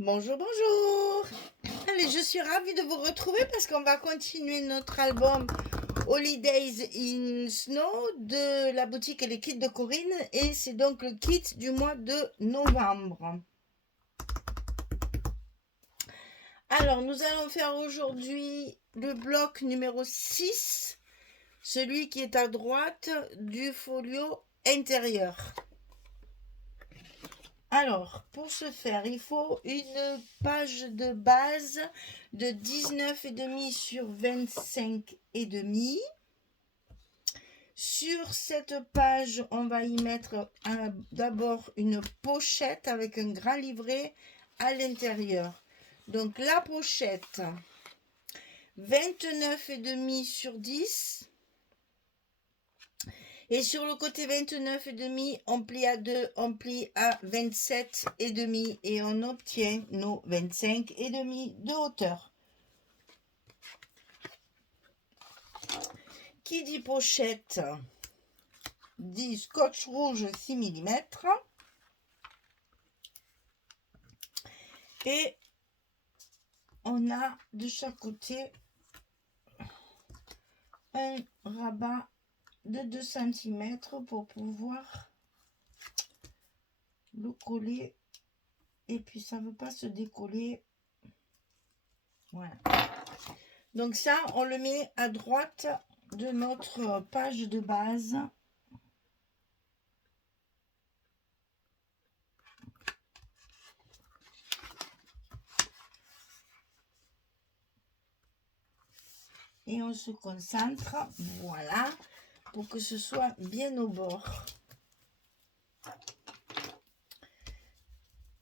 Bonjour, bonjour. Allez, je suis ravie de vous retrouver parce qu'on va continuer notre album Holidays in Snow de la boutique Les Kits de Corinne et c'est donc le kit du mois de novembre. Alors, nous allons faire aujourd'hui le bloc numéro 6, celui qui est à droite du folio intérieur. Alors, pour ce faire, il faut une page de base de 19,5 sur 25,5. Sur cette page, on va y mettre d'abord une pochette avec un grand livret à l'intérieur. Donc la pochette, 29,5 sur 10. Et sur le côté 29,5, on plie à 2, on plie à 27,5 et on obtient nos 25,5 de hauteur. Qui dit pochette dit scotch rouge 6 mm. Et on a de chaque côté un rabat de 2 cm pour pouvoir le coller et puis ça ne veut pas se décoller. Voilà, donc ça on le met à droite de notre page de base. Et on se concentre, voilà, pour que ce soit bien au bord.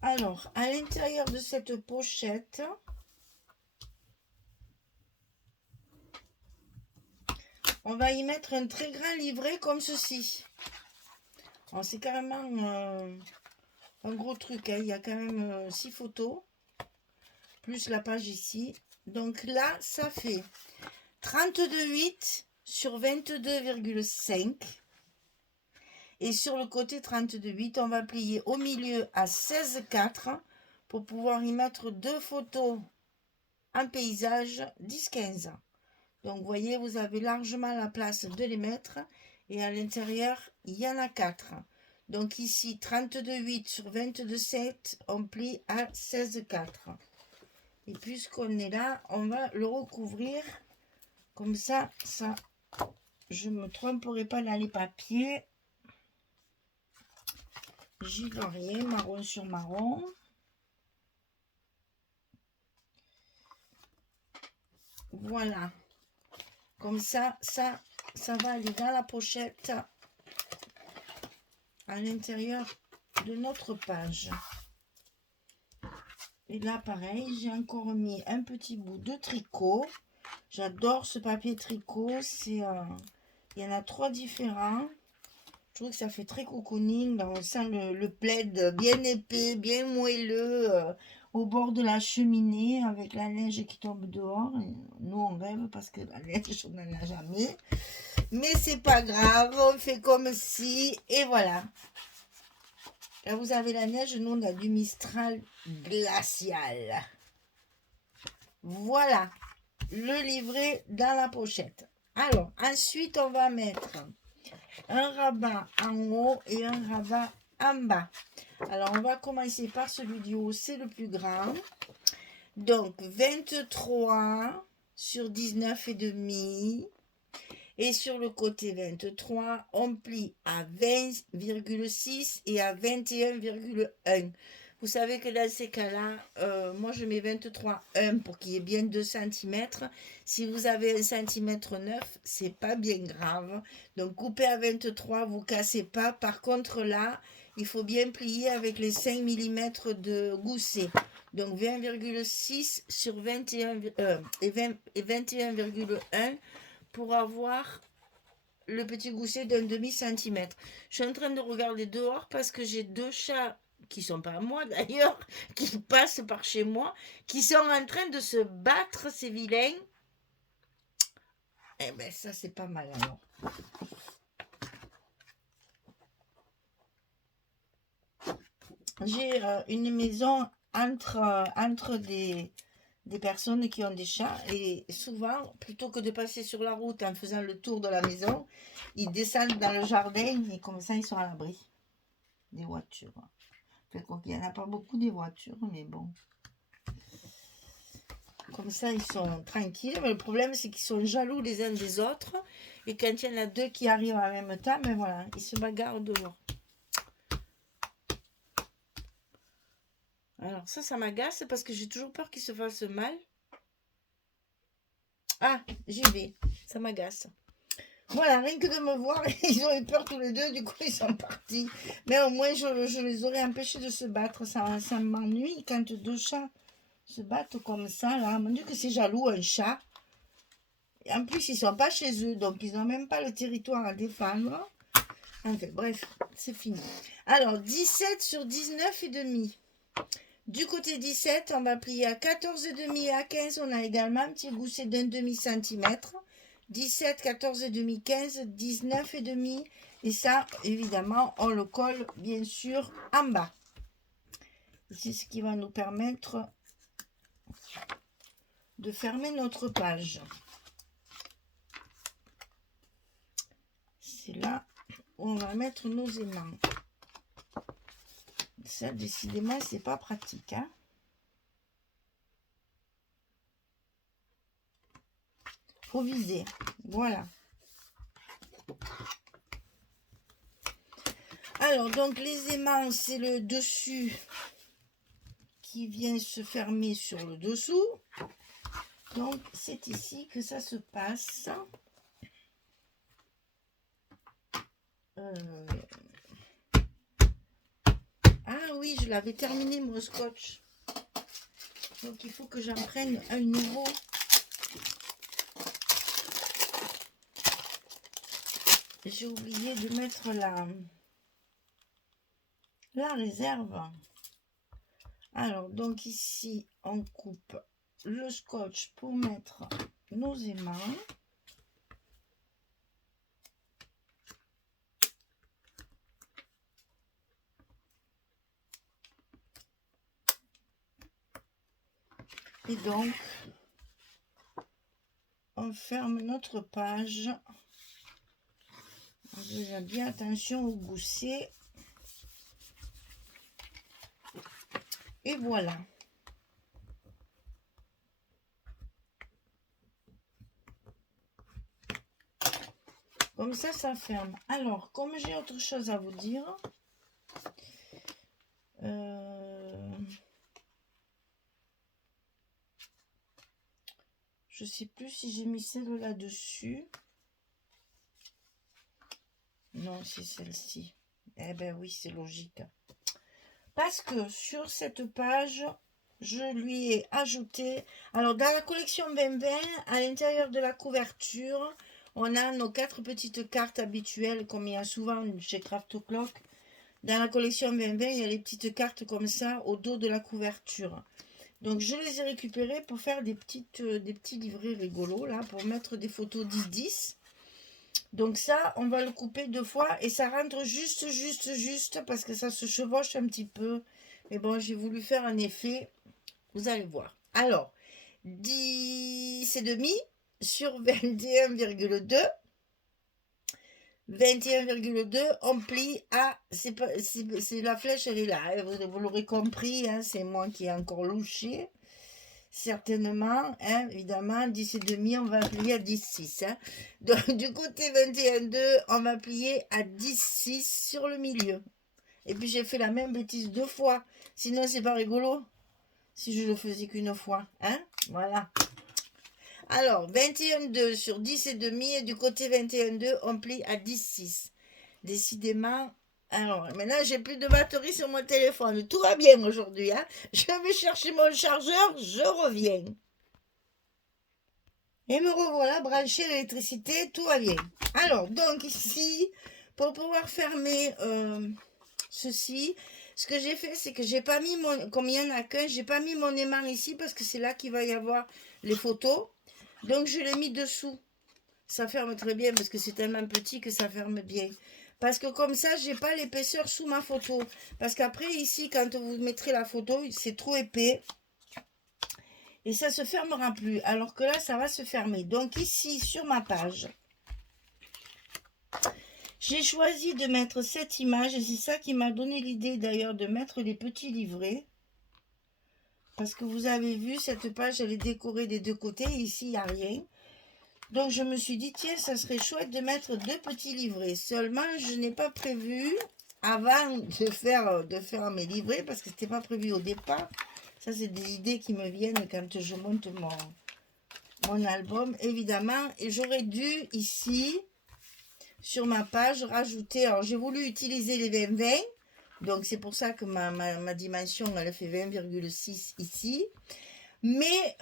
Alors, à l'intérieur de cette pochette, on va y mettre un très grand livret comme ceci. Alors, c'est carrément un gros truc, hein. Il y a quand même 6 photos, plus la page ici. Donc là, ça fait 32,8 sur 22,5. Et sur le côté 32,8, on va plier au milieu à 16,4 pour pouvoir y mettre 2 photos en paysage 10-15. Donc, vous voyez, vous avez largement la place de les mettre. Et à l'intérieur, il y en a 4. Donc ici, 32,8 sur 22,7, on plie à 16,4. Et puisqu'on est là, on va le recouvrir. Comme ça, je ne me tromperai pas dans les papiers. Givré, marron sur marron. Voilà. Comme ça va aller dans la pochette à l'intérieur de notre page. Et là, pareil, j'ai encore mis un petit bout de tricot. J'adore ce papier tricot. Il y en a 3 différents. Je trouve que ça fait très cocooning. Là, on sent le plaid bien épais, bien moelleux au bord de la cheminée avec la neige qui tombe dehors. Et nous, on rêve parce que la neige, on n'en a jamais. Mais c'est pas grave, on fait comme si. Et voilà. Là, vous avez la neige. Nous, on a du Mistral glacial. Voilà le livret dans la pochette. Alors, ensuite, on va mettre un rabat en haut et un rabat en bas. Alors, on va commencer par celui du haut, c'est le plus grand. Donc, 23 sur 19,5. Et sur le côté 23, on plie à 20,6 et à 21,1. Vous savez que dans ces cas-là, moi je mets 23,1 pour qu'il y ait bien 2 cm. Si vous avez 1 cm 9, c'est pas bien grave. Donc coupez à 23, vous cassez pas. Par contre là, il faut bien plier avec les 5 mm de gousset. Donc 20,6 sur 21 et 21,1 pour avoir le petit gousset d'un demi-centimètre. Je suis en train de regarder dehors parce que j'ai 2 chats qui sont pas à moi d'ailleurs, qui passent par chez moi, qui sont en train de se battre, ces vilains. Eh ben ça c'est pas mal alors. J'ai une maison entre des personnes qui ont des chats. Et souvent, plutôt que de passer sur la route en faisant le tour de la maison, ils descendent dans le jardin et comme ça, ils sont à l'abri des voitures. Fait qu'il n'y en a pas beaucoup des voitures, mais bon. Comme ça, ils sont tranquilles. Mais le problème, c'est qu'ils sont jaloux les uns des autres. Et quand il y en a deux qui arrivent en même temps, ben voilà, ils se bagarrent dehors. Alors ça m'agace parce que j'ai toujours peur qu'ils se fassent mal. Ah, j'y vais. Ça m'agace. Voilà, rien que de me voir, ils ont eu peur tous les deux, du coup ils sont partis. Mais au moins je les aurais empêchés de se battre. Ça m'ennuie quand deux chats se battent comme ça, là. Mon Dieu que c'est jaloux, un chat. Et en plus, ils sont pas chez eux, donc ils n'ont même pas le territoire à défendre. Enfin, bref, c'est fini. Alors, 17 sur 19 et demi. Du côté 17, on va plier à 14,5 et à 15. On a également un petit gousset d'un demi-centimètre. 17, 14,5, 15, 19,5. Et ça, évidemment, on le colle bien sûr en bas. C'est ce qui va nous permettre de fermer notre page. C'est là où on va mettre nos aimants. Ça, décidément, c'est pas pratique, hein. Faut viser. Voilà. Alors, donc, les aimants, c'est le dessus qui vient se fermer sur le dessous. Donc, c'est ici que ça se passe. Ah oui, je l'avais terminé mon scotch. Donc il faut que j'en prenne un nouveau. J'ai oublié de mettre la réserve. Alors donc ici on coupe le scotch pour mettre nos aimants. Et donc, on ferme notre page. On fait bien attention au gousset. Et voilà. Comme ça, ça ferme. Alors, comme j'ai autre chose à vous dire, je sais plus si j'ai mis celle-là dessus. Non, c'est celle-ci. Eh ben oui, c'est logique. Parce que sur cette page, je lui ai ajouté... Alors, dans la collection 2020, à l'intérieur de la couverture, on a nos 4 petites cartes habituelles, comme il y a souvent chez Craft Clock. Dans la collection 2020, il y a les petites cartes comme ça, au dos de la couverture. Donc, je les ai récupérées pour faire des petits livrets rigolos, là, pour mettre des photos 10-10. Donc ça, on va le couper 2 fois et ça rentre juste parce que ça se chevauche un petit peu. Mais bon, j'ai voulu faire un effet, vous allez voir. Alors, 10,5 sur 21,2. 21,2, on plie à... C'est la flèche, elle est là. Hein, vous l'aurez compris, hein, c'est moi qui ai encore louché. Certainement, hein, évidemment, 10,5, on va plier à 10,6. Hein. Donc, du côté 21,2, on va plier à 10,6 sur le milieu. Et puis, j'ai fait la même bêtise 2 fois. Sinon, c'est pas rigolo si je le faisais qu'une fois. Hein. Voilà. Alors, 21,2 sur 10,5 et du côté 21,2, on plie à 10,6. Décidément... Alors, maintenant, j'ai plus de batterie sur mon téléphone. Tout va bien aujourd'hui. Hein. Je vais chercher mon chargeur, je reviens. Et me revoilà branché à l'électricité, tout va bien. Alors, donc ici, pour pouvoir fermer ceci, ce que j'ai fait, c'est que j'ai pas mis mon... Comme il n'y en a qu'un, j'ai pas mis mon aimant ici parce que c'est là qu'il va y avoir les photos. Donc, je l'ai mis dessous. Ça ferme très bien parce que c'est tellement petit que ça ferme bien. Parce que comme ça, j'ai pas l'épaisseur sous ma photo. Parce qu'après, ici, quand vous mettrez la photo, c'est trop épais. Et ça se fermera plus. Alors que là, ça va se fermer. Donc ici, sur ma page, j'ai choisi de mettre cette image. Et c'est ça qui m'a donné l'idée d'ailleurs de mettre les petits livrets. Parce que vous avez vu, cette page, elle est décorée des deux côtés. Ici, il n'y a rien. Donc, je me suis dit, tiens, ça serait chouette de mettre 2 petits livrets. Seulement, je n'ai pas prévu, avant de faire mes livrets, parce que ce n'était pas prévu au départ. Ça, c'est des idées qui me viennent quand je monte mon album, évidemment. Et j'aurais dû, ici, sur ma page, rajouter... Alors, j'ai voulu utiliser les 20-20. Donc, c'est pour ça que ma dimension, elle fait 20,6 ici. Mais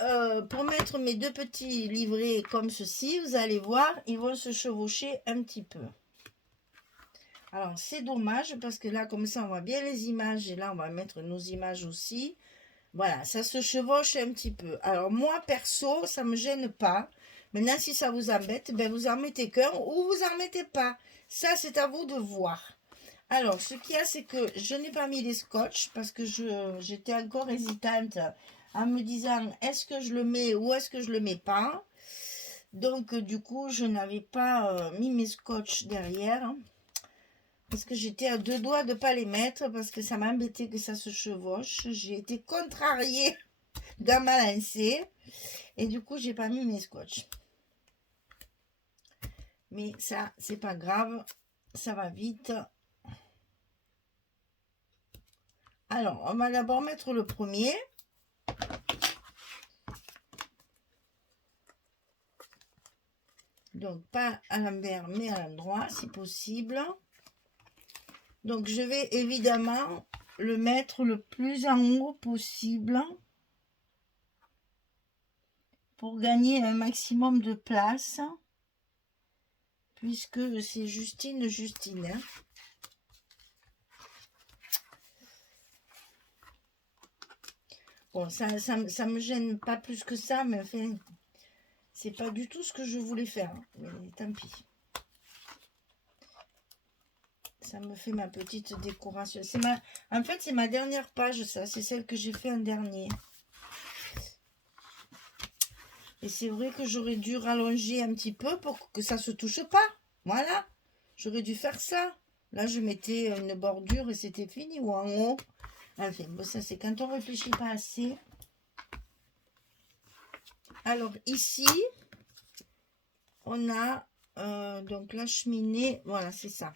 pour mettre mes 2 petits livrets comme ceci, vous allez voir, ils vont se chevaucher un petit peu. Alors, c'est dommage parce que là, comme ça, on voit bien les images. Et là, on va mettre nos images aussi. Voilà, ça se chevauche un petit peu. Alors, moi, perso, ça ne me gêne pas. Maintenant, si ça vous embête, ben, vous en mettez qu'un ou vous en mettez pas. Ça, c'est à vous de voir. Alors, ce qu'il y a, c'est que je n'ai pas mis les scotch parce que j'étais encore hésitante en me disant, est-ce que je le mets ou est-ce que je le mets pas? Donc, du coup, je n'avais pas mis mes scotch derrière parce que j'étais à 2 doigts de ne pas les mettre parce que ça m'embêtait que ça se chevauche. J'ai été contrariée dans ma lancée et du coup, j'ai pas mis mes scotch. Mais ça, c'est pas grave, ça va vite. Alors, on va d'abord mettre le premier. Donc, pas à l'envers, mais à l'endroit, si possible. Donc, je vais évidemment le mettre le plus en haut possible pour gagner un maximum de place, puisque c'est Justine. Hein. Bon, ça me gêne pas plus que ça, mais enfin, c'est pas du tout ce que je voulais faire. Mais tant pis. Ça me fait ma petite décoration. En fait, c'est ma dernière page, ça. C'est celle que j'ai fait en dernier. Et c'est vrai que j'aurais dû rallonger un petit peu pour que ça se touche pas. Voilà. J'aurais dû faire ça. Là, je mettais une bordure et c'était fini. Ou en haut. Enfin, bon, ça, c'est quand on réfléchit pas assez. Alors, ici, on a donc la cheminée. Voilà, c'est ça.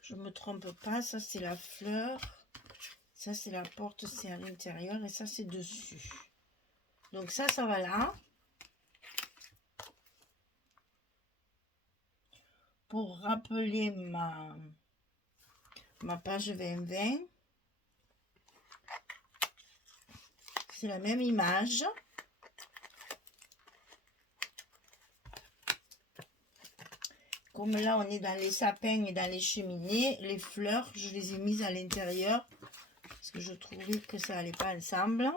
Je me trompe pas. Ça, c'est la fleur. Ça, c'est la porte. C'est à l'intérieur. Et ça, c'est dessus. Donc, ça va là. Pour rappeler ma page 2020. C'est la même image. Comme là, on est dans les sapins et dans les cheminées, les fleurs, je les ai mises à l'intérieur parce que je trouvais que ça n'allait pas ensemble.